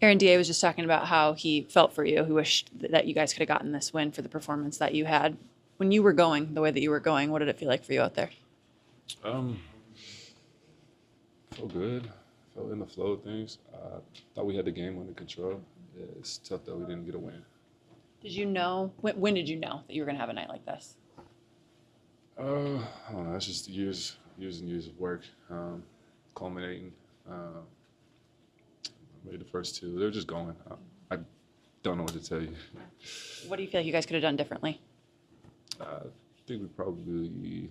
Aaron Da was just talking about how he felt for you. He wished that you guys could have gotten this win for the performance that you had. When you were going the way that you were going, what did it feel like for you out there? Um, Felt good. Felt in the flow of things. Thought we had the game under control. Yeah, it's tough that we didn't get a win. Did you know, when did you know that you were going to have a night like this? I don't know. That's just years and years of work, culminating. Made the first two. They're just going. I don't know what to tell you. What do you feel like you guys could have done differently? I think we probably,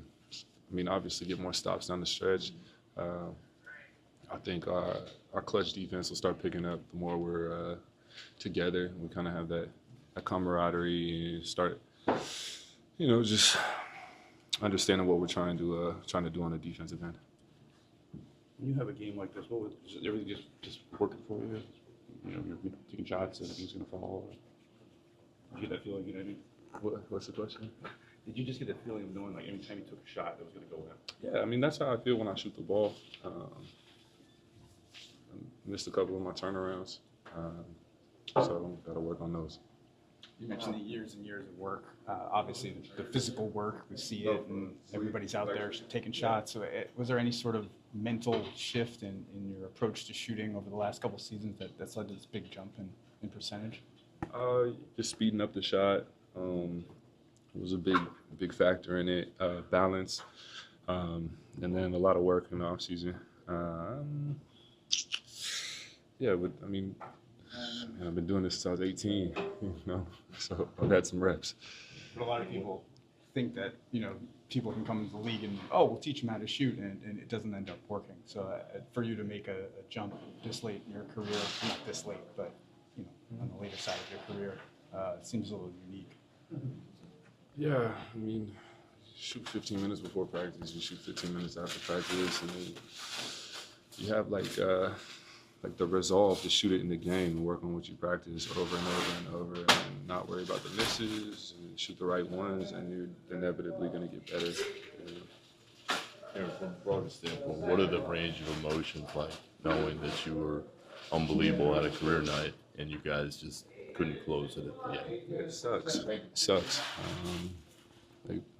obviously get more stops down the stretch. I think our clutch defense will start picking up the more we're together. We kind of have that camaraderie and start, just understanding what we're trying to do on the defensive end. When you have a game like this, is everything just working for you? You're taking shots and everything's going to fall? Or did you get that feeling, What's the question? Did you just get that feeling of knowing like every time you took a shot, it was going to go in? Yeah, that's how I feel when I shoot the ball. I missed a couple of my turnarounds, so got to work on those. You mentioned the years and years of work. Obviously, the physical work, we see it, and everybody's out there taking shots. So was there any sort of mental shift in your approach to shooting over the last couple of seasons that's led to this big jump in percentage? Just speeding up the shot was a big factor in it. Balance, and then a lot of work in the off season. But I've been doing this since I was 18, so I've had some reps. But a lot of people think that, people can come into the league and, we'll teach them how to shoot, and it doesn't end up working. So for you to make a jump this late in your career, not this late, but, on the later side of your career, seems a little unique. Yeah, shoot 15 minutes before practice, you shoot 15 minutes after practice, and then you have like the resolve to shoot it in the game and work on what you practice over and over and over, and not worry about the misses and shoot the right ones, and you're inevitably going to get better. And from a broader standpoint, what are the range of emotions like, knowing that you were unbelievable at a career night and you guys just couldn't close it at the end? Yeah, it sucks.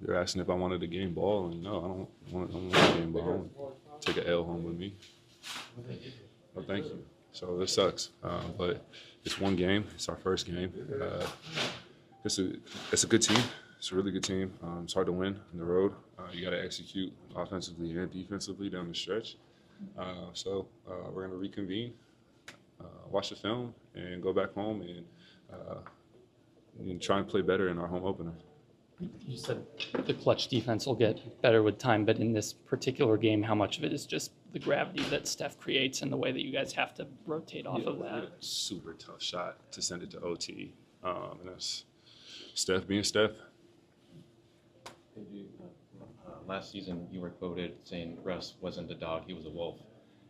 They're asking if I wanted a game ball, and no, I don't want a game ball. I want to take an L home with me. Well, thank you. So it sucks, but it's one game. It's our first game. It's a good team. It's a really good team. It's hard to win on the road. You got to execute offensively and defensively down the stretch. So we're going to reconvene, watch the film, and go back home and try and play better in our home opener. You said the clutch defense will get better with time, but in this particular game, how much of it is just the gravity that Steph creates and the way that you guys have to rotate off of that? Super tough shot to send it to OT. And that's Steph being Steph. Last season, you were quoted saying Russ wasn't a dog, he was a wolf.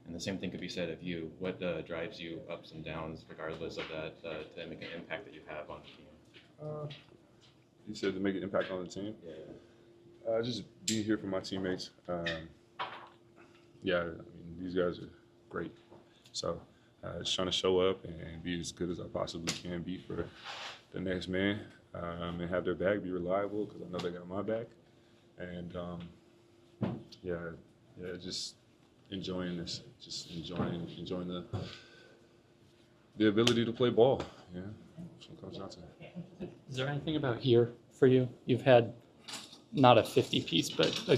And the same thing could be said of you. What drives you ups and downs, regardless of that, to make an impact that you have on the team? You said to make an impact on the team? Yeah. Just being here for my teammates. These guys are great. So just trying to show up and be as good as I possibly can be for the next man, and have their back, be reliable, because I know they got my back. And just enjoying this, just enjoying the ability to play ball. Yeah, that's what it comes down to. Is there anything about here for you? You've had not a 50-piece, but a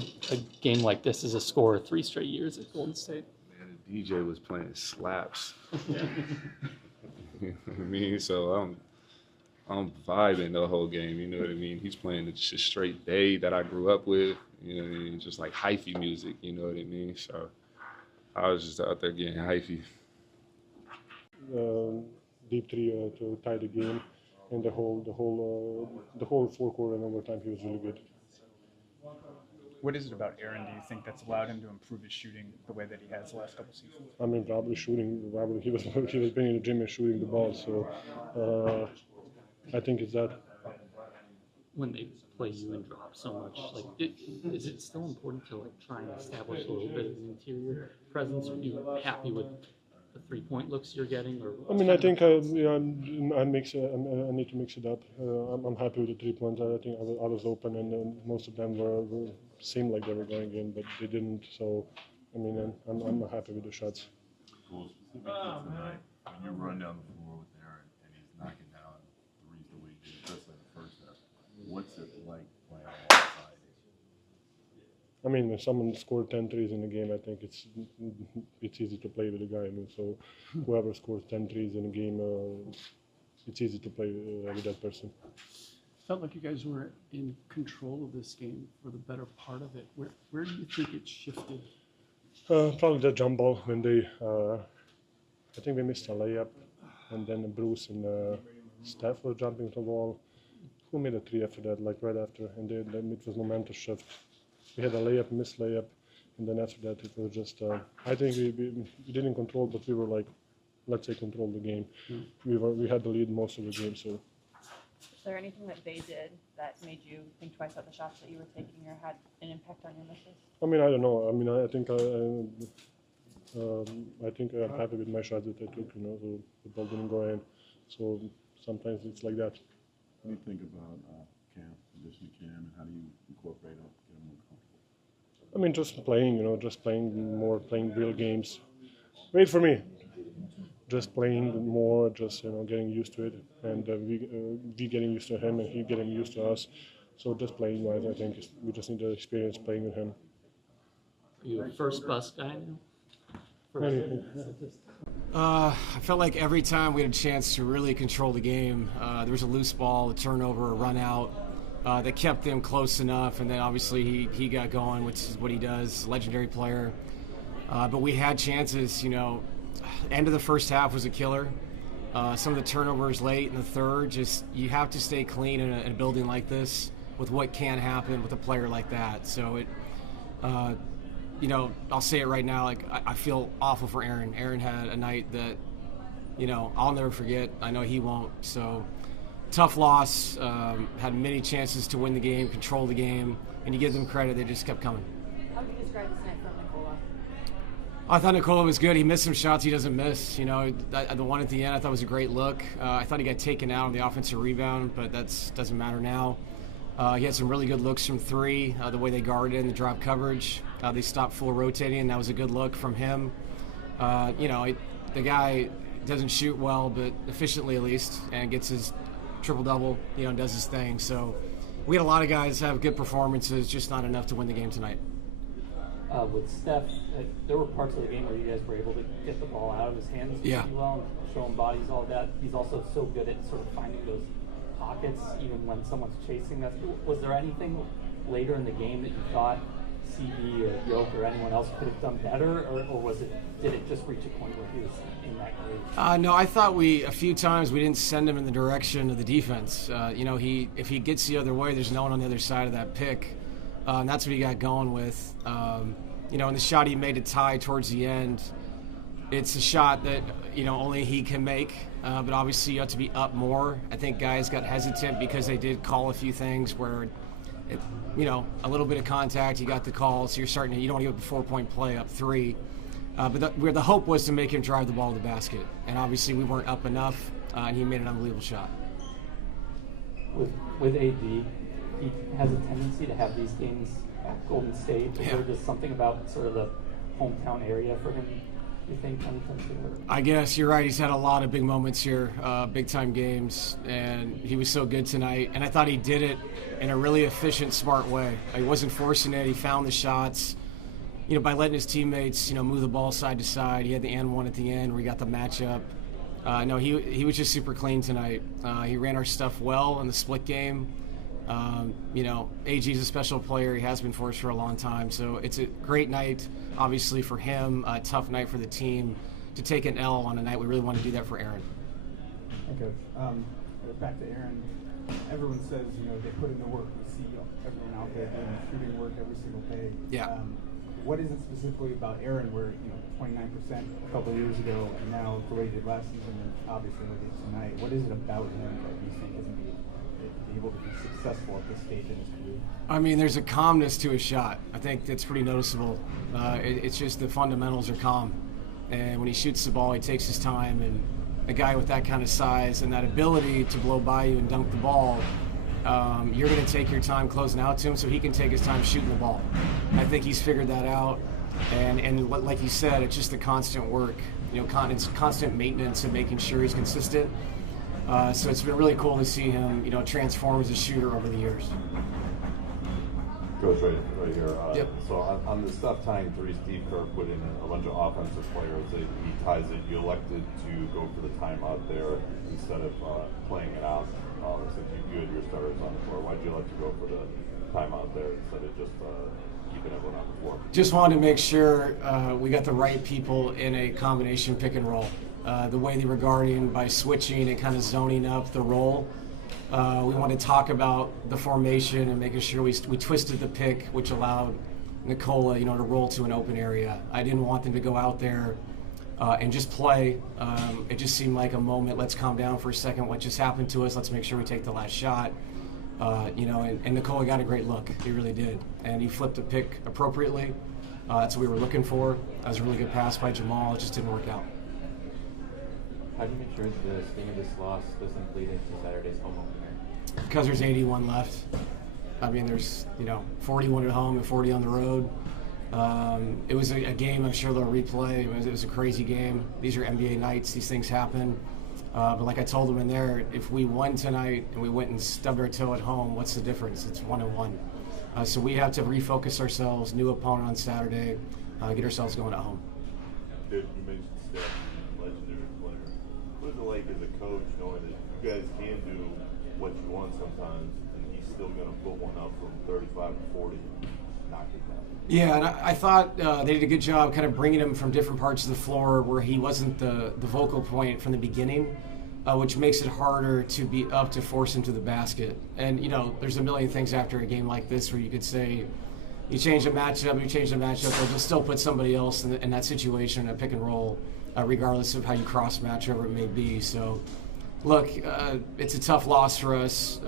game like this as a scorer 3 straight years at Golden State. Man, the DJ was playing slaps. So I'm vibing the whole game. You know what I mean? He's playing the just straight Bay that I grew up with. You know what I mean? Just like hyphy music. You know what I mean? So I was just out there getting hyphy. Deep three to tie the game, and the whole fourth quarter and overtime he was really good. What is it about Aaron, do you think, that's allowed him to improve his shooting the way that he has the last couple seasons? Probably shooting. Probably he was being in the gym and shooting the ball. So I think it's that. When they play you and drop so much, is it still important to try and establish a little bit of an interior presence? Are you happy with the 3-point looks you're getting? Or I mean, I think I mix. I need to mix it up. I'm happy with the 3 points. I think I was open, and most of them seemed like they were going in, but they didn't. So, I mean, I'm happy with the shots. Cool. Specifically tonight, when you run down the floor with Aaron and he's knocking down threes the way he did, especially in the first half, what's it like playing alongside him? I mean, when someone scored 10 threes in a game, I think it's easy to play with a guy. I mean, so whoever scores 10 threes in a game, it's easy to play with that person. Felt like you guys were in control of this game for the better part of it. Where do you think it shifted? Probably the jump ball when they, I think we missed a layup, and then Bruce and Steph were jumping to the ball. Who made a three after that, like right after, and then it was momentous shift. We had a layup, missed layup, and then after that it was just, I think we didn't control, but we were like, let's say control the game. We had the lead most of the game, so. Is there anything that they did that made you think twice about the shots that you were taking or had an impact on your misses? I mean, I don't know. I mean, I think I'm happy with my shots that I took. You know, so the ball didn't go in. So sometimes it's like that. What do you think about Cam, additionally Cam, and how do you incorporate him, get him more comfortable? I mean, just playing. You know, just playing more, playing real games. Wait for me. Just playing more, just getting used to it, and we getting used to him, and he getting used to us. So just playing wise, I think we just need to experience playing with him. Are you a first bus guy now? I felt like every time we had a chance to really control the game, there was a loose ball, a turnover, a run out that kept them close enough, and then obviously he got going, which is what he does, legendary player. But we had chances, end of the first half was a killer. Some of the turnovers late in the third, just you have to stay clean in a building like this with what can happen with a player like that. So I'll say it right now, like I feel awful for Aaron. Aaron had a night that, I'll never forget. I know he won't. So tough loss, had many chances to win the game, control the game, and you give them credit, they just kept coming. How would you describe this night from Nikola? I thought Nikola was good. He missed some shots he doesn't miss. The one at the end I thought was a great look. I thought he got taken out on the offensive rebound, but that doesn't matter now. He had some really good looks from three, the way they guarded in the drop coverage. They stopped full rotating, and that was a good look from him. The guy doesn't shoot well, but efficiently at least, and gets his triple-double, does his thing. So we had a lot of guys have good performances, just not enough to win the game tonight. With Steph, there were parts of the game where you guys were able to get the ball out of his hands pretty well and show him bodies, all that. He's also so good at sort of finding those pockets, even when someone's chasing us. Was there anything later in the game that you thought CB or Yoke or anyone else could have done better, or did it just reach a point where he was in that grade? No, I thought a few times we didn't send him in the direction of the defense. If he gets the other way, there's no one on the other side of that pick. And that's what he got going with. And the shot he made to tie towards the end, it's a shot that, only he can make. But obviously you have to be up more. I think guys got hesitant because they did call a few things where, a little bit of contact, you got the call, so you don't want to give up a 4-point play up three. But the hope was to make him drive the ball to the basket. And obviously we weren't up enough, and he made an unbelievable shot. With AD, he has a tendency to have these games at Golden State. Is there just something about sort of the hometown area for him, you think, anytime soon? I guess you're right. He's had a lot of big moments here, big-time games, and he was so good tonight. And I thought he did it in a really efficient, smart way. He wasn't forcing it. He found the shots, by letting his teammates, move the ball side to side. He had the and one at the end where he got the matchup. No, he was just super clean tonight. He ran our stuff well in the split game. AG's a special player. He has been for us for a long time. So it's a great night, obviously, for him, a tough night for the team to take an L on a night. We really want to do that for Aaron. Okay. Back to Aaron. Everyone says, they put in the work. We see everyone out there doing shooting work every single day. Yeah. What is it specifically about Aaron where, 29% a couple of years ago, and now the way he did last season, and obviously what he did tonight? What is it about him that you think is going to be able to be successful at this stage in his career? I mean, there's a calmness to his shot. I think that's pretty noticeable. It's just the fundamentals are calm. And when he shoots the ball, he takes his time. And a guy with that kind of size and that ability to blow by you and dunk the ball, you're going to take your time closing out to him so he can take his time shooting the ball. I think he's figured that out. And like you said, it's just the constant work, it's constant maintenance and making sure he's consistent. So it's been really cool to see him, transform as a shooter over the years. Coach, right here. Yep. So on the stuff tying threes, Steve Kerr put in a bunch of offensive players that he ties it. You elected to go for the timeout there instead of playing it out. Since you had your starters on the floor, why'd you elect to go for the timeout there instead of just keeping everyone on the floor? Just wanted to make sure we got the right people in a combination pick and roll. The way they were guarding by switching and kind of zoning up the roll. We wanted to talk about the formation and making sure we twisted the pick, which allowed Nikola, to roll to an open area. I didn't want them to go out there and just play. It just seemed like a moment. Let's calm down for a second. What just happened to us? Let's make sure we take the last shot. And Nikola got a great look. He really did, and he flipped the pick appropriately. That's what we were looking for. That was a really good pass by Jamal. It just didn't work out. How do you make sure the sting of this loss doesn't bleed into Saturday's home opener? Because there's 81 left. I mean, there's 41 at home and 40 on the road. It was a game I'm sure they'll replay. It was a crazy game. These are NBA nights. These things happen. But like I told them in there, if we won tonight and we went and stubbed our toe at home, what's the difference? It's 1-1. So we have to refocus ourselves, new opponent on Saturday, get ourselves going at home. Dude, you mentioned Steph, legendary player. What is it like as a coach knowing that you guys can do what you want sometimes and he's still going to put one up from 35 to 40 and knock it down? Yeah, and I thought they did a good job kind of bringing him from different parts of the floor where he wasn't the vocal point from the beginning, which makes it harder to be up to force him to the basket. And, there's a million things after a game like this where you could say, you change the matchup, they'll still put somebody else in that situation, a pick and roll, regardless of how you cross match, whoever it may be. So, look, it's a tough loss for us.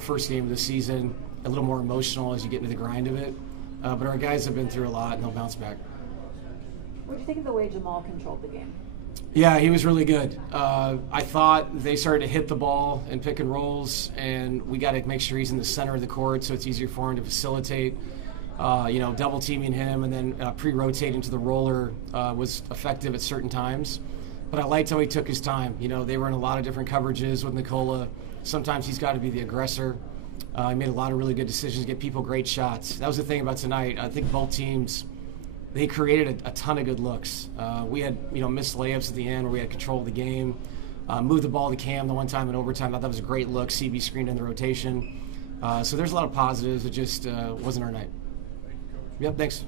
First game of the season, a little more emotional as you get into the grind of it. But our guys have been through a lot, and they'll bounce back. What do you think of the way Jamal controlled the game? Yeah, he was really good. I thought they started to hit the ball in pick and rolls, and we got to make sure he's in the center of the court so it's easier for him to facilitate. Double teaming him and then pre-rotating to the roller was effective at certain times. But I liked how he took his time. They were in a lot of different coverages with Nikola. Sometimes he's got to be the aggressor. He made a lot of really good decisions, get people great shots. That was the thing about tonight. I think both teams, they created a ton of good looks. We had, missed layups at the end where we had control of the game. Moved the ball to Cam the one time in overtime. I thought that was a great look. CB screened in the rotation. So there's a lot of positives. It just wasn't our night. Yep, thanks.